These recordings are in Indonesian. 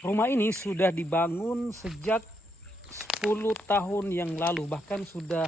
Rumah ini sudah dibangun sejak 10 tahun yang lalu, bahkan sudah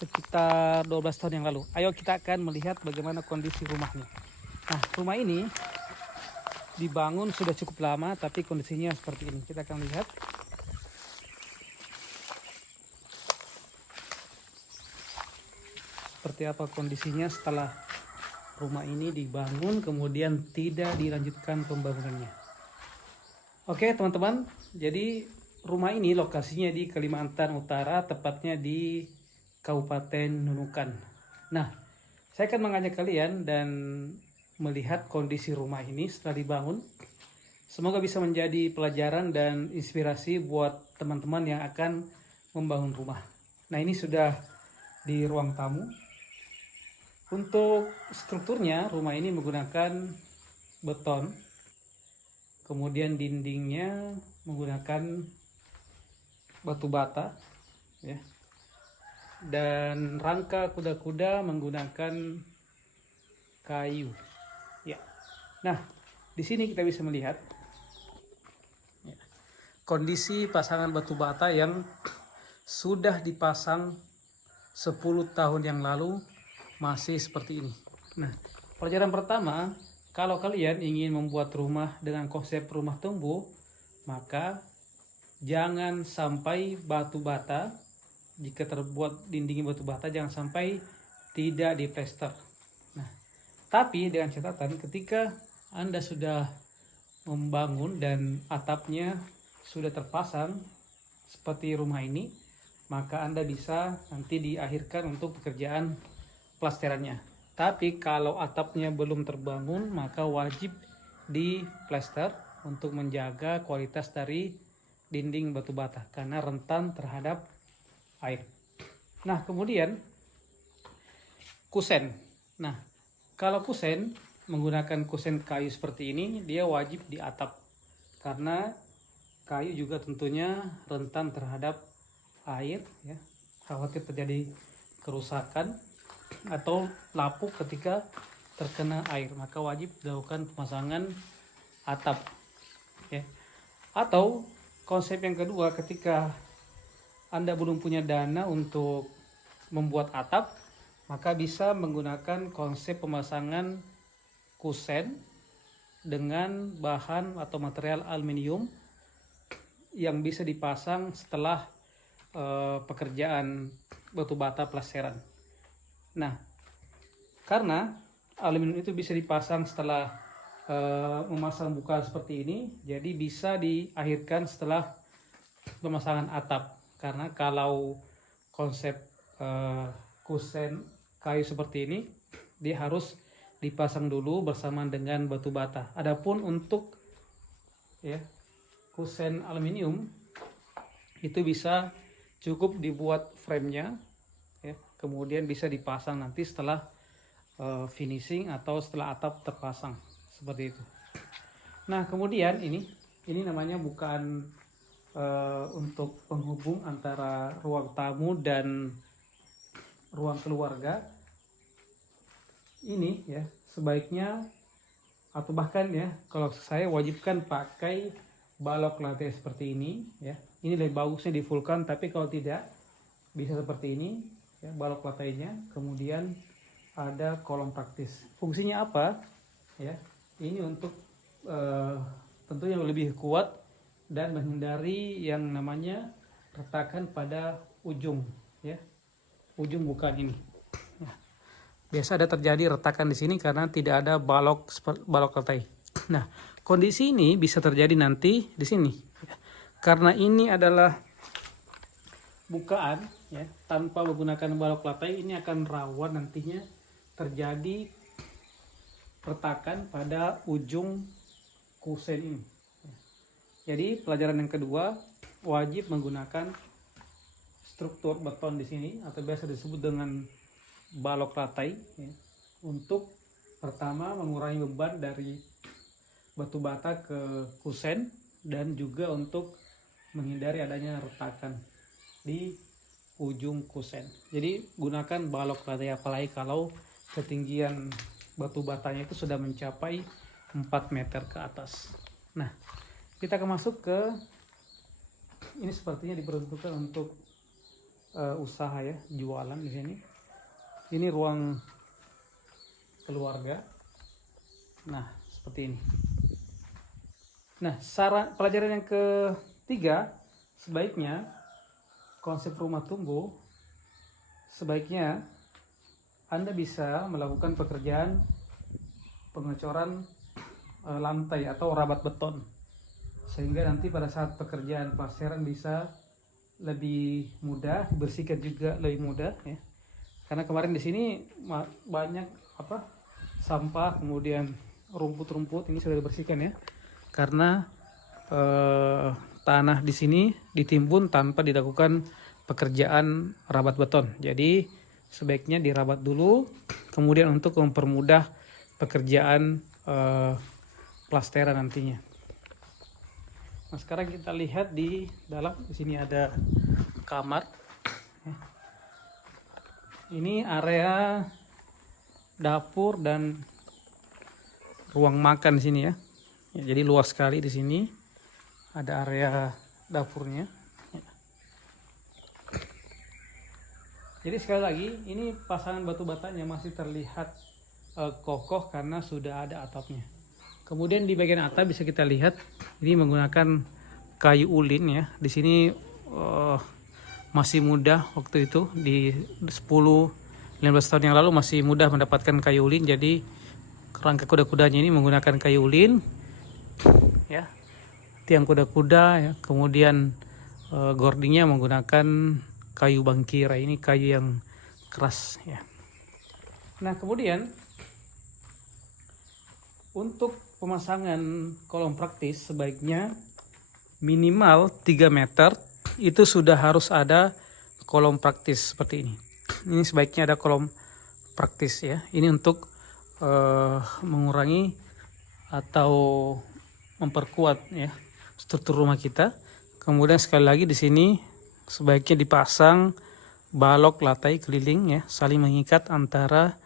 sekitar 12 tahun yang lalu. Ayo kita akan melihat bagaimana kondisi rumahnya. Nah, rumah ini dibangun sudah cukup lama, tapi kondisinya seperti ini. Kita akan lihat. Seperti apa kondisinya setelah rumah ini dibangun, kemudian tidak dilanjutkan pembangunannya. Oke teman-teman, jadi rumah ini lokasinya di Kalimantan Utara, tepatnya di Kabupaten Nunukan. Nah, saya akan mengajak kalian dan melihat kondisi rumah ini setelah dibangun. Semoga bisa menjadi pelajaran dan inspirasi buat teman-teman yang akan membangun rumah. Nah, ini sudah di ruang tamu. Untuk strukturnya, rumah ini menggunakan beton, kemudian dindingnya menggunakan batu bata, ya, dan rangka kuda-kuda menggunakan kayu. Ya. Nah, di sini kita bisa melihat ya, kondisi pasangan batu bata yang sudah dipasang 10 tahun yang lalu masih seperti ini. Nah, pelajaran pertama, kalau kalian ingin membuat rumah dengan konsep rumah tumbuh, maka jangan sampai batu bata, jika terbuat dindingnya batu bata, jangan sampai tidak diplester. Nah, tapi dengan catatan ketika Anda sudah membangun dan atapnya sudah terpasang seperti rumah ini, maka Anda bisa nanti diakhirkan untuk pekerjaan plasterannya. Tapi kalau atapnya belum terbangun, maka wajib diplester untuk menjaga kualitas dari dinding batu bata karena rentan terhadap air. Nah, kemudian kusen. Nah, kalau kusen menggunakan kusen kayu seperti ini, dia wajib di atap karena kayu juga tentunya rentan terhadap air, ya. Khawatir terjadi kerusakan atau lapuk ketika terkena air, maka wajib dilakukan pemasangan atap, ya. Atau konsep yang kedua, ketika Anda belum punya dana untuk membuat atap, maka bisa menggunakan konsep pemasangan kusen dengan bahan atau material aluminium yang bisa dipasang setelah pekerjaan batu bata plasteran. Nah, karena aluminium itu bisa dipasang setelah memasang buka seperti ini, jadi bisa diakhirkan setelah pemasangan atap. Karena kalau konsep kusen kayu seperti ini, dia harus dipasang dulu bersamaan dengan batu bata. Adapun untuk ya kusen aluminium itu bisa cukup dibuat framenya, ya, kemudian bisa dipasang nanti setelah finishing atau setelah atap terpasang seperti itu. Nah, kemudian ini namanya bukan untuk penghubung antara ruang tamu dan ruang keluarga. Ini ya sebaiknya atau bahkan ya kalau saya wajibkan pakai balok lantai seperti ini, ya. Ini lebih bagusnya di fullkan, tapi kalau tidak bisa seperti ini, ya, balok lantainya, kemudian ada kolom praktis. Fungsinya apa? Ya, ini untuk tentunya lebih kuat dan menghindari yang namanya retakan pada ujung, ya, ujung bukan ini. Nah, biasa ada terjadi retakan di sini karena tidak ada balok lantai. Nah, kondisi ini bisa terjadi nanti di sini, karena ini adalah bukaan, ya, tanpa menggunakan balok lantai, ini akan rawan nantinya terjadi retakan pada ujung kusen ini. Jadi pelajaran yang kedua, wajib menggunakan struktur beton di sini atau biasa disebut dengan balok lantai, ya, untuk pertama mengurangi beban dari batu bata ke kusen dan juga untuk menghindari adanya retakan di ujung kusen. Jadi gunakan balok lantai, apalagi kalau ketinggian batu batanya itu sudah mencapai 4 meter ke atas. Nah, kita akan masuk ke ini, sepertinya diperuntukkan untuk usaha ya, jualan di sini. Ini ruang keluarga. Nah, seperti ini. Nah, saran pelajaran yang ketiga, sebaiknya konsep rumah tumbuh, sebaiknya Anda bisa melakukan pekerjaan pengecoran lantai atau rabat beton, sehingga nanti pada saat pekerjaan plasteran bisa lebih mudah, bersihkan juga lebih mudah ya. Karena kemarin di sini banyak sampah, kemudian rumput-rumput, ini sudah dibersihkan ya. Karena tanah di sini ditimbun tanpa dilakukan pekerjaan rabat beton. Jadi sebaiknya dirabat dulu, kemudian untuk mempermudah pekerjaan plasteran nantinya. Nah, sekarang kita lihat di dalam. Di sini ada kamar. Ini area dapur dan ruang makan di sini ya. Jadi luas sekali di sini. Ada area dapurnya. Jadi sekali lagi, ini pasangan batu batanya masih terlihat kokoh karena sudah ada atapnya. Kemudian di bagian atap bisa kita lihat ini menggunakan kayu ulin ya. Di sini masih mudah waktu itu di 10-15 tahun yang lalu masih mudah mendapatkan kayu ulin. Jadi kerangka kuda-kudanya ini menggunakan kayu ulin ya. Tiang kuda-kuda ya. Kemudian gordingnya menggunakan kayu bangkira. Ini kayu yang keras ya. Nah, kemudian untuk pemasangan kolom praktis sebaiknya minimal 3 meter itu sudah harus ada kolom praktis seperti ini. Ini sebaiknya ada kolom praktis ya. Ini untuk mengurangi atau memperkuat ya struktur rumah kita. Kemudian sekali lagi di sini sebaiknya dipasang balok latai keliling ya, saling mengikat antara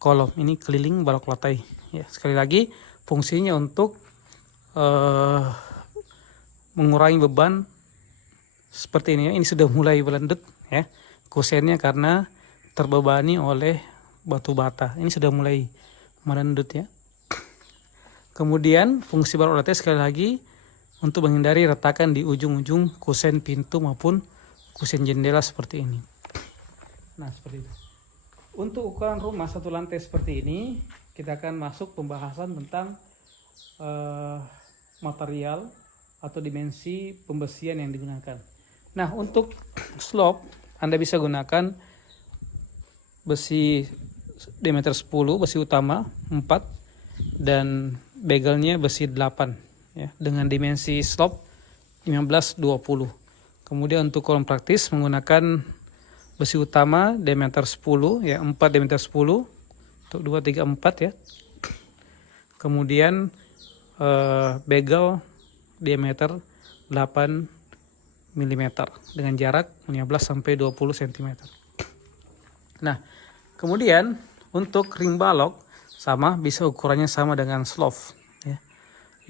kolom. Ini keliling balok latai ya. Sekali lagi fungsinya untuk mengurangi beban seperti ini ya. Ini sudah mulai belendut ya kusennya karena terbebani oleh batu bata. Ini sudah mulai melendut ya. Kemudian fungsi balok latai sekali lagi untuk menghindari retakan di ujung-ujung kusen pintu maupun kusen jendela seperti ini. Nah, seperti itu. Untuk ukuran rumah satu lantai seperti ini, kita akan masuk pembahasan tentang material atau dimensi pembesian yang digunakan. Nah, untuk slope Anda bisa gunakan besi diameter 10, besi utama 4, dan begelnya besi 8 ya, dengan dimensi slope 15-20. Kemudian untuk kolom praktis menggunakan besi utama diameter 10 ya, 4 diameter 10 untuk 2, 3, 4 ya. Kemudian begel diameter 8 mm dengan jarak 15-20 cm. Nah, kemudian untuk ring balok sama, bisa ukurannya sama dengan slope ya,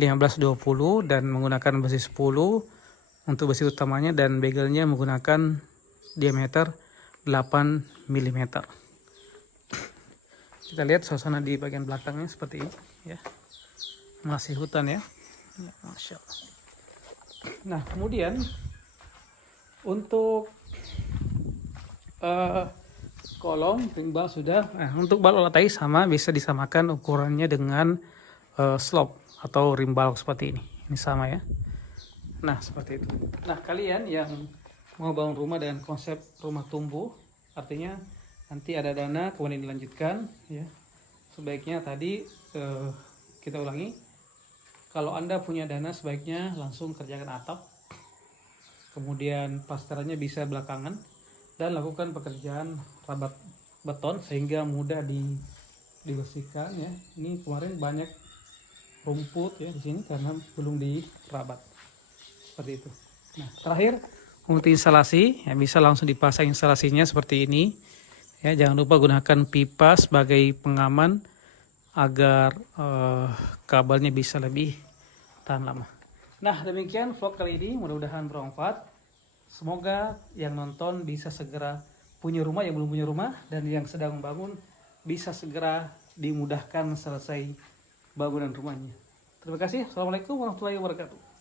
15-20 dan menggunakan besi 10 untuk besi utamanya, dan begelnya menggunakan diameter 8 mm. Kita lihat suasana di bagian belakangnya seperti ini ya. Masih hutan ya. Masya Allah. Nah, kemudian untuk kolom ring balok sudah. Nah, untuk balok latai sama, bisa disamakan ukurannya dengan slope atau ring balok seperti ini. Ini sama ya. Nah, seperti itu. Nah, kalian yang mau bangun rumah dengan konsep rumah tumbuh, artinya nanti ada dana kemudian dilanjutkan ya. Sebaiknya tadi kita ulangi, kalau Anda punya dana sebaiknya langsung kerjakan atap, kemudian plasterannya bisa belakangan, dan lakukan pekerjaan rabat beton sehingga mudah dibersihkan ya. Ini kemarin banyak rumput ya di sini karena belum dirabat seperti itu. Nah, terakhir untuk instalasi ya, bisa langsung dipasang instalasinya seperti ini ya. Jangan lupa gunakan pipa sebagai pengaman agar kabelnya bisa lebih tahan lama. Nah, demikian vlog kali ini, mudah-mudahan bermanfaat. Semoga yang nonton bisa segera punya rumah, yang belum punya rumah, dan yang sedang membangun bisa segera dimudahkan selesai bangunan rumahnya. Terima kasih. Assalamualaikum warahmatullahi wabarakatuh.